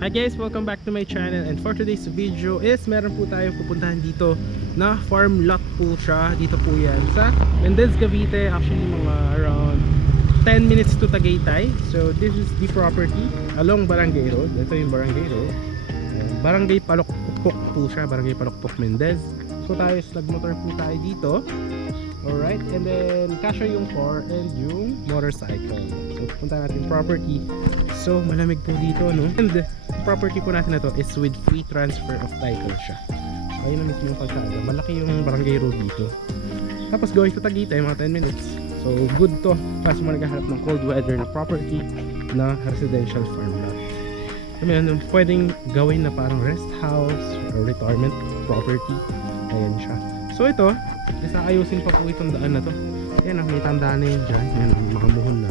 Hi guys, welcome back to my channel, and for today's video is meron po tayong pupuntahan dito na farm lot po siya. Dito po yan sa Mendez, Cavite. Actually mga around 10 minutes to Tagaytay. So this is the property along Barangay Road. Ito yung Barangay Road. Barangay Palokpok po siya, Barangay Palokpok, Mendez. So tayo nagmotor po tayo dito. Alright, and then kasya yung car and yung motorcycle. So punta natin property. So malamig po dito, no? And property po natin na to is with free transfer of title siya. Ayun na mismo yung kalsada. Malaki yung barangay road dito. Tapos going to Tagaytay mga 10 minutes. So good to kasi mo naghahanap ng cold weather na property na residential farm lot. I mean, pwedeng gawin na parang rest house or retirement property. Ayan siya. So ito, ayusin pa po itong daan na to. Ayan, may tandaan na yun dyan. Ayan, mga muhon na.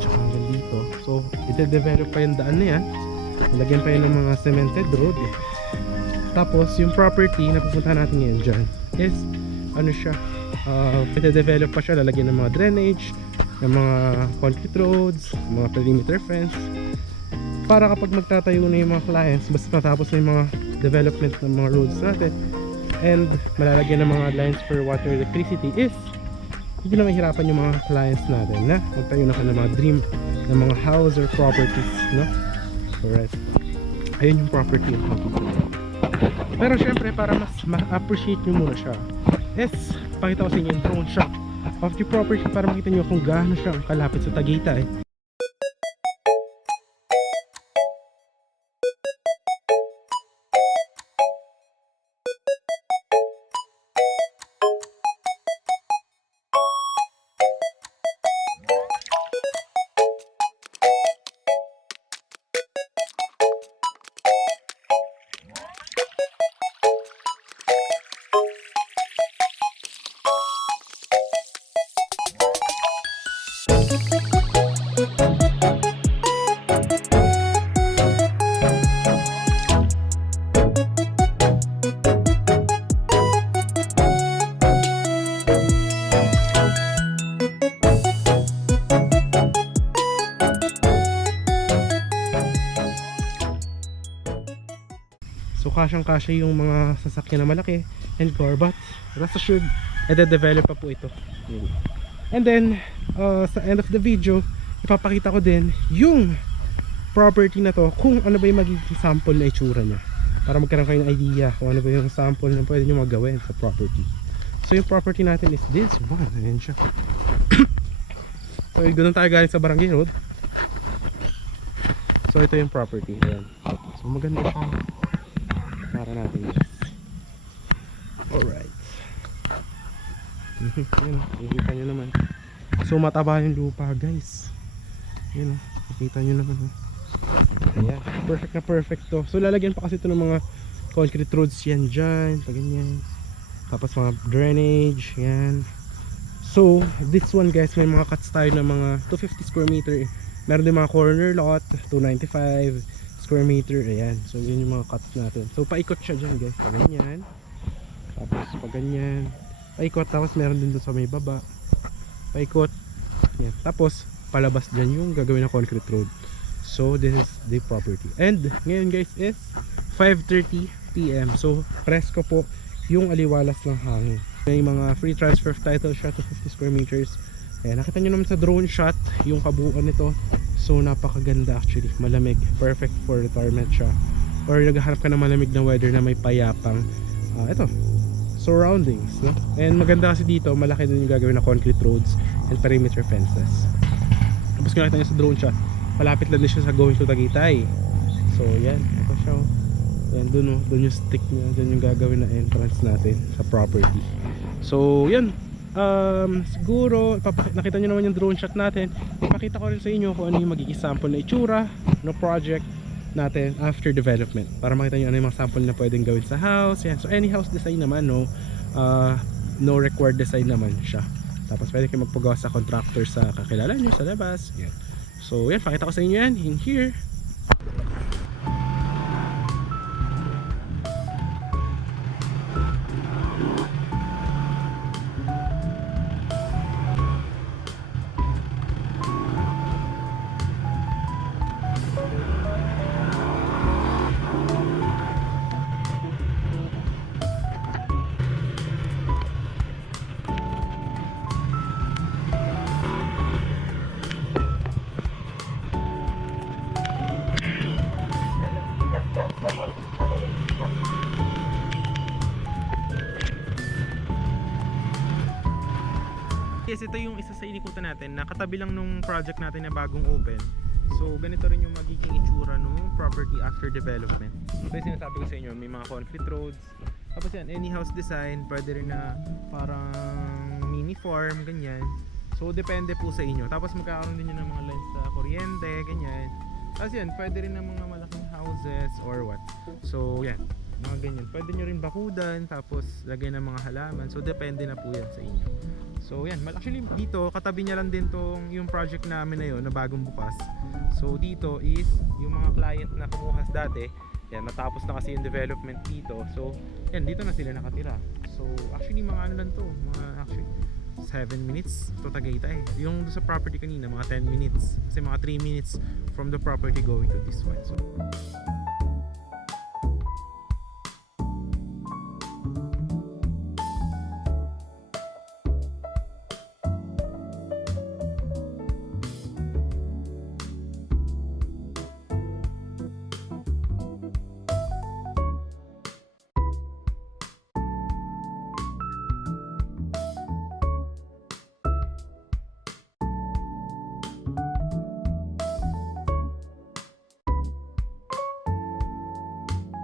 Tsaka hanggang dito. So ite-develop pa yung daan na yan. Lagyan pa yun ng mga cemented road. Tapos yung property na pupuntahan natin ngayon dyan is ano siya, ite-develop pa siya. Lalagyan ng mga drainage, ng mga concrete roads, mga perimeter fence, para kapag magtatayo na yung mga clients, basta natapos na yung mga development ng mga roads natin and malalagyan ng mga lines for water electricity, is hindi na mahirapan yung mga clients natin na magtayo na ng mga dream ng mga house or properties, no? Alright, ayun yung property yung makikita. Pero syempre para mas ma-appreciate nyo muna siya, is pakita ko sa inyo yung drone shot of the property para makita nyo kung gaano siya kalapit sa Tagaytay. So kasyang-kasya yung mga sasakyan na malaki and car, but rest assured, ede-develop pa po ito. And then sa end of the video, ipapakita ko din yung property na to, kung ano ba yung magiging sample na itsura niya, para magkaroon kayo ng idea kung ano ba yung sample na pwede nyo magawin sa property. So yung property natin is this one. Ayan siya. So ganun tayo galing sa Barangay Road. So ito yung property. Ayan. So maganda siya para natin, guys. Alright. Yun o, nakikita nyo naman. So mataba yung lupa, guys. Yun o, nakikita nyo naman o. Ayan, perfect na perfect to. So lalagyan pa kasi ito ng mga concrete roads yan dyan, ganyan. Tapos mga drainage, yan. So this one, guys, may mga cuts tayo ng mga 250 square meter. Meron din mga corner lot, 295 square meter, ayan. So yun yung mga cuts natin. So paikot siya dyan, guys, pag ganyan. Tapos pag ganyan, paikot. Tapos meron din doon sa may baba, paikot, yan. Tapos palabas dyan yung gagawin na concrete road. So this is the property. And ngayon, guys, is 5:30 PM. So presko po yung aliwalas ng hangin. May mga free transfer of title siya to 50 square meters. Ayan, nakita nyo naman sa drone shot yung kabuuan nito. So napakaganda actually, malamig, perfect for retirement siya, or naghahanap ka ng malamig na weather na may payapang ito surroundings, no? And maganda kasi dito, malaki din yung gagawin na concrete roads and perimeter fences. Tapos kung nakita nyo sa drone shot, malapit lang din siya sa going to Tagaytay. So yan, ito siya, yan, dun yung stick niya, dun yung gagawin na entrance natin sa property. So yan, siguro nakita nyo naman yung drone shot natin. Ipakita ko rin sa inyo kung ano yung magiging sample na itsura no project natin after development, para makita nyo ano yung mga sample na pwedeng gawin sa house. Yan. So any house design naman, no required design naman siya. Tapos pwede kayo magpagawa sa contractor sa kakilala nyo sa labas. Yan. So yan, pakita ko sa inyo yan in here. guys, ito yung isa sa inikutan natin na katabi lang nung project natin na bagong open. So ganito rin yung magiging itsura nung property after development. So yung sinasabi ko sa inyo, may mga concrete roads. Tapos yan, any house design, pwede rin na parang mini farm, ganyan. So depende po sa inyo. Tapos magkakaroon din yun ng mga lines sa kuryente, ganyan. Tapos yan, pwede rin ng mga malaking houses or what. So yan, mga ganyan. Pwede nyo rin bakudan, tapos lagay ng mga halaman. So depende na po yan sa inyo. So yan, actually dito katabi niya lang din tong yung project namin na yun na bagong bukas. So dito is yung mga client na kumuha dati, yan, natapos na kasi yung development dito. So yan, dito na sila nakatira. So actually mga ano lang to, mga actually 7 minutes to Tagaytay. Yung sa property kanina mga 10 minutes. Kasi mga 3 minutes from the property going to this one. So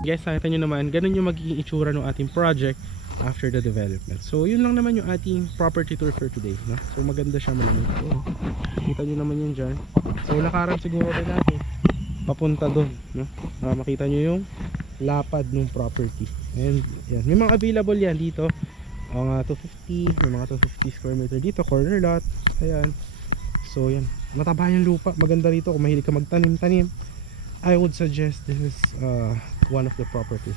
guys, nakita nyo naman, ganun yung magiging itsura ng ating project after the development. So yun lang naman yung ating property tour for today, no? So maganda siya, malamig. So, kita nyo naman yun dyan. So lakaran siguro rin natin papunta doon, no? Makita nyo yung lapad ng property. And yan, may mga available yan dito, mga 250, may mga 250 square meter dito, corner lot. Ayan. So yan, mataba yung lupa, maganda rito kung mahilig ka magtanim-tanim. I would suggest this is one of the properties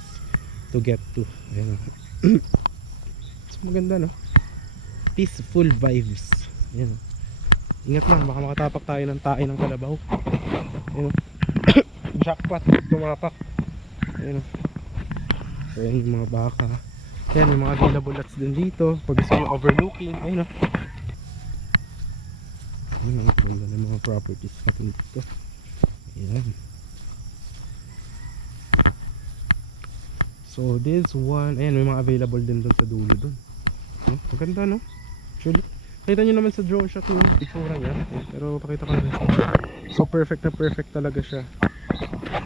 to get to. Ayan. So maganda, no? Peaceful vibes. Ayan. Ingat lang, baka makatapak tayo ng tae ng kalabaw. Ayan. Jackpot, tumapak. Ayan. So ayan yung mga baka. Ayan, yung mga available lots din dito. Pag gusto nyo overlooking. Ayan, no? Ayan, ang ganda ng mga properties natin dito. Ayan. So this one, ayan, may mga available din dun sa dulo dun. No? Maganda, no? Actually, kita nyo naman sa drone shot yung itsura niya. Pero pakita ko na. So perfect na perfect talaga siya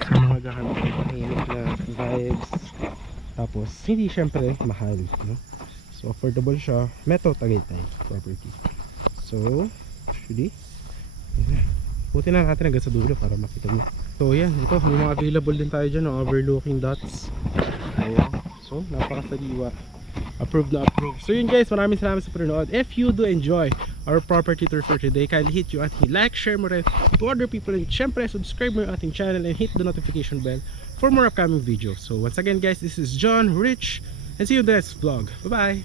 sa mga gahanap ng tahimik na vibes. Tapos hindi syempre mahal, no? So affordable siya. Metro Tagaytay property. So actually, puti na natin agad sa dulo para makita nyo. So yan, ito, may mga available din tayo dyan, no? Overlooking dots. Ayan. So napakasaliwa. Approved na approved. So yun guys, maraming salamat sa panonood. If you do enjoy our property tour for today, kindly hit yung ating like, share mo rin to other people, and syempre subscribe mo yung ating channel and hit the notification bell for more upcoming videos. So once again guys, this is John Rich, and see you in the next vlog. Bye bye.